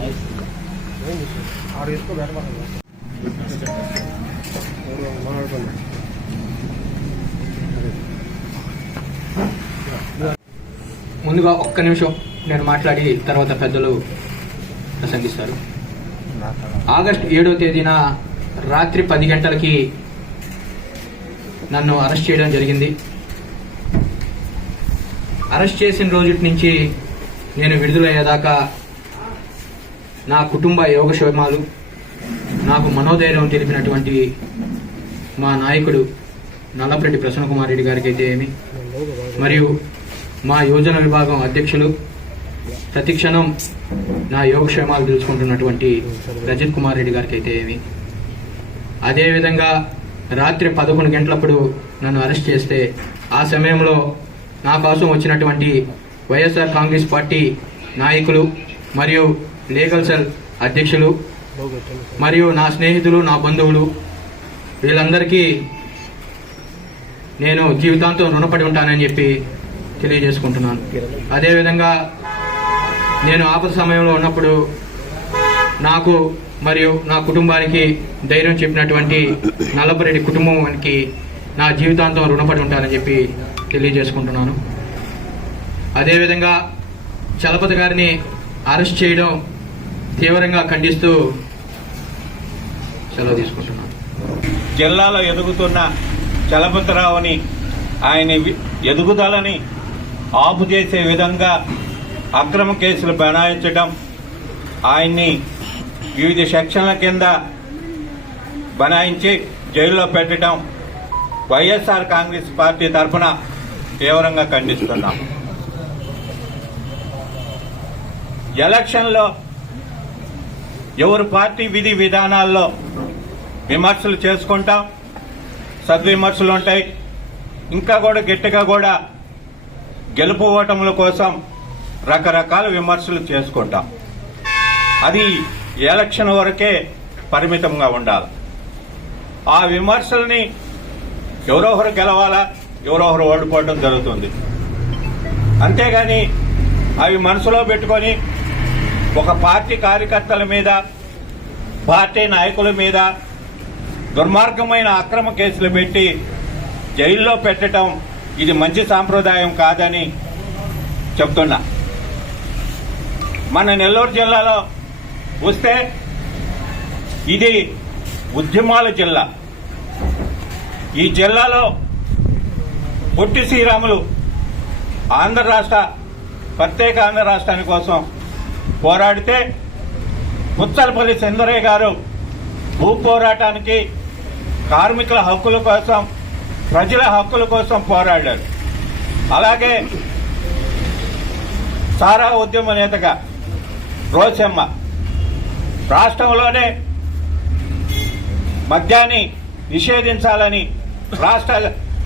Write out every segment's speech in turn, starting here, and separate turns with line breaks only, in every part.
వేసుకో
ముందుగా ఒక్క నిమిషం నేను మాట్లాడి తర్వాత పెద్దలు ప్రసంగిస్తారు. ఆగస్టు ఏడో తేదీన రాత్రి పది గంటలకి నన్ను అరెస్ట్ చేయడం జరిగింది. అరెస్ట్ చేసిన రోజు నుంచి నేను విడుదలయ్యేదాకా నా కుటుంబ యోగక్షేమాలు నాకు మనోధైర్యం తెలిపినటువంటి మా నాయకుడు నల్లపరెడ్డి ప్రసన్న కుమార్ రెడ్డి గారికి అయితే ఏమి? మరియు మా యోజన విభాగం అధ్యక్షులు ప్రతిక్షణం నా యోగక్షేమాలు తెలుసుకుంటున్నటువంటి రజిత్ కుమార్ రెడ్డి గారికి అయితే ఏమి? అదేవిధంగా రాత్రి పదకొండు గంటలప్పుడు నన్ను అరెస్ట్ చేస్తే ఆ సమయంలో నా కోసం వచ్చినటువంటి వైఎస్ఆర్ కాంగ్రెస్ పార్టీ నాయకులు మరియు లీగల్ సెల్ అధ్యక్షులు మరియు నా స్నేహితులు నా బంధువులు. వీళ్ళందరికీ నేను జీవితాంతం రుణపడి ఉంటానని చెప్పి తెలియజేసుకుంటున్నాను. అదేవిధంగా నేను ఆపద సమయంలో ఉన్నప్పుడు నాకు మరియు నా కుటుంబానికి ధైర్యం చెప్పినటువంటి నల్లపరెడ్డి కుటుంబానికి నా జీవితాంతం రుణపడి ఉంటానని చెప్పి తెలియజేసుకుంటున్నాను. అదేవిధంగా చలపతి గారిని అరెస్ట్ చేయడం తీవ్రంగా ఖండిస్తూ సెలవు తీసుకుంటున్నాం
జిల్లాలో ఎదుగుతున్న చలపతిరావుని ఆయన ఎదుగుదలని ఆపు చేసే విధంగా అక్రమ కేసులు బనాయించడం ఆయన్ని వివిధ సెక్షన్ల కింద బనాయించి జైల్లో పెట్టడం వైఎస్ఆర్ కాంగ్రెస్ పార్టీ తరఫున తీవ్రంగా ఖండిస్తున్నాం. ఎలక్షన్లో ఎవరు పార్టీ విధి విధానాల్లో విమర్శలు చేసుకుంటాం సద్విమర్శలు ఉంటాయి. ఇంకా కూడా గట్టిగా కూడా గెలుపు ఓటముల కోసం రకరకాల విమర్శలు చేసుకుంటాం. అది ఎలక్షన్ వరకే పరిమితంగా ఉండాలి. ఆ విమర్శల్ని ఎవరొకరు గెలవాలా ఎవరొకరు ఓడిపోవడం జరుగుతుంది. అంతేగాని అవి మనసులో పెట్టుకొని ఒక పార్టీ కార్యకర్తల మీద పార్టీ నాయకుల మీద దుర్మార్గమైన అక్రమ కేసులు పెట్టి జైల్లో పెట్టడం ఇది మంచి సాంప్రదాయం కాదని చెప్తున్నా. మన నెల్లూరు జిల్లాలో వస్తే ఇది ఉద్యమాల జిల్లా. ఈ జిల్లాలో పొట్టి శ్రీరాములు ఆంధ్ర రాష్ట్ర ప్రత్యేక ఆంధ్ర రాష్ట్రాని కోసం పోరాడితే ఉత్తరపల్లి చంద్రయ్య గారు భూ పోరాటానికి కార్మికుల హక్కుల కోసం ప్రజల హక్కుల కోసం పోరాడారు. అలాగే సారా ఉద్యమ నేతగా రోసెమ్మ రాష్ట్రంలోనే మద్యాన్ని నిషేధించాలని రాష్ట్ర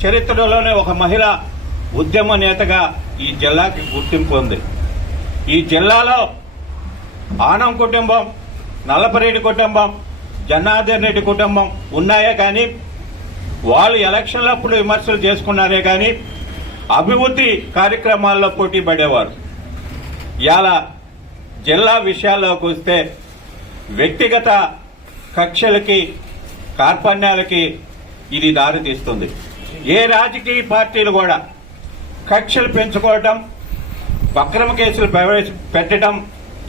చరిత్రలోనే ఒక మహిళ ఉద్యమ నేతగా ఈ జిల్లాకి గుర్తింపు ఉంది. ఈ జిల్లాలో ఆనం కుటుంబం నల్లపరెడ్డి కుటుంబం జనార్దన్ రెడ్డి కుటుంబం ఉన్నాయే కానీ వాళ్ళు ఎలక్షన్లప్పుడు విమర్శలు చేసుకున్నారే కానీ అభివృద్ధి కార్యక్రమాల్లో పోటీ పడేవారు. ఇలా జిల్లా విషయాల్లోకి వస్తే వ్యక్తిగత కక్షలకి కార్పణ్యాలకి ఇది దారితీస్తుంది. ఏ రాజకీయ పార్టీలు కూడా కక్షలు పెంచుకోవటం అక్రమ కేసులు ప్రవేశ పెట్టడం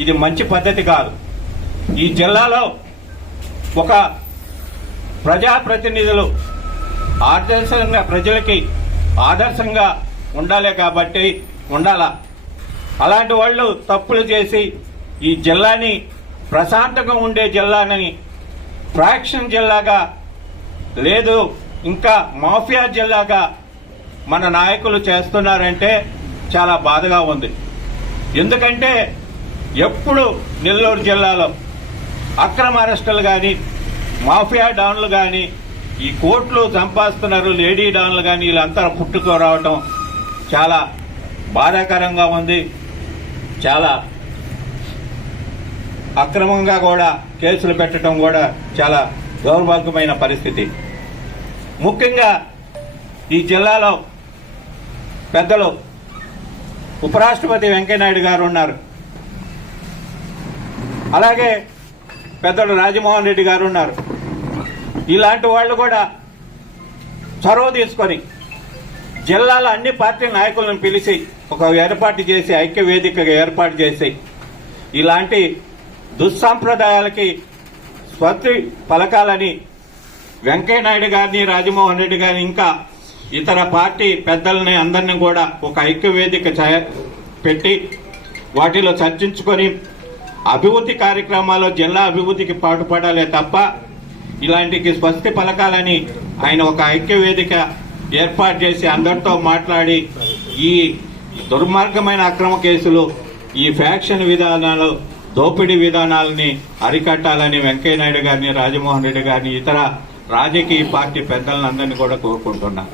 ఇది మంచి పద్ధతి కాదు. ఈ జిల్లాలో ఒక ప్రజాప్రతినిధులు ఆదర్శంగా ప్రజలకి ఆదర్శంగా ఉండాలి కాబట్టి ఉండాలా? అలాంటి వాళ్ళు తప్పులు చేసి ఈ జిల్లాని ప్రశాంతంగా ఉండే జిల్లాని ఫ్రాక్షన్ జిల్లాగా లేదు ఇంకా మాఫియా జిల్లాగా మన నాయకులు చేస్తున్నారంటే చాలా బాధగా ఉంది. ఎందుకంటే ఎప్పుడు నెల్లూరు జిల్లాలో అక్రమ అరెస్టులు కానీ మాఫియా డాన్లు కానీ ఈ కోర్టులు సంపాదిస్తున్నారు లేడీ డాన్లు కానీ వీళ్ళంతా పుట్టుకు రావటం చాలా బాధాకరంగా ఉంది. చాలా అక్రమంగా కూడా కేసులు పెట్టడం కూడా చాలా దౌర్భాగ్యమైన పరిస్థితి. ముఖ్యంగా ఈ జిల్లాలో పెద్దలు ఉపరాష్ట్రపతి వెంకయ్యనాయుడు గారు ఉన్నారు. అలాగే పెద్దలు రాజమోహన్ రెడ్డి గారు ఉన్నారు. ఇలాంటి వాళ్ళు కూడా చొరవ తీసుకొని జిల్లాలో అన్ని పార్టీ నాయకులను పిలిచి ఒక ఏర్పాటు చేసి ఐక్య వేదికగా ఏర్పాటు చేసి ఇలాంటి దుస్సాంప్రదాయాలకి స్వస్తి పలకాలని వెంకయ్య నాయుడు గారిని రాజమోహన్ రెడ్డి గారిని ఇంకా ఇతర పార్టీ పెద్దలని అందరినీ కూడా ఒక ఐక్య వేదిక పెట్టి వాటిలో చర్చించుకొని అభివృద్ధి కార్యక్రమాల్లో జిల్లా అభివృద్ధికి పాటుపడాలే తప్ప ఇలాంటికి స్వస్తి పలకాలని ఆయన ఒక ఐక్య వేదిక ఏర్పాటు చేసి అందరితో మాట్లాడి ఈ దుర్మార్గమైన అక్రమ కేసులు ఈ ఫ్యాక్షన్ విధానాలు దోపిడీ విధానాలని అరికట్టాలని వెంకయ్యనాయుడు గారిని రాజమోహన్ రెడ్డి గారిని ఇతర రాజకీయ పార్టీ పెద్దలందరినీ కూడా కోరుకుంటున్నాను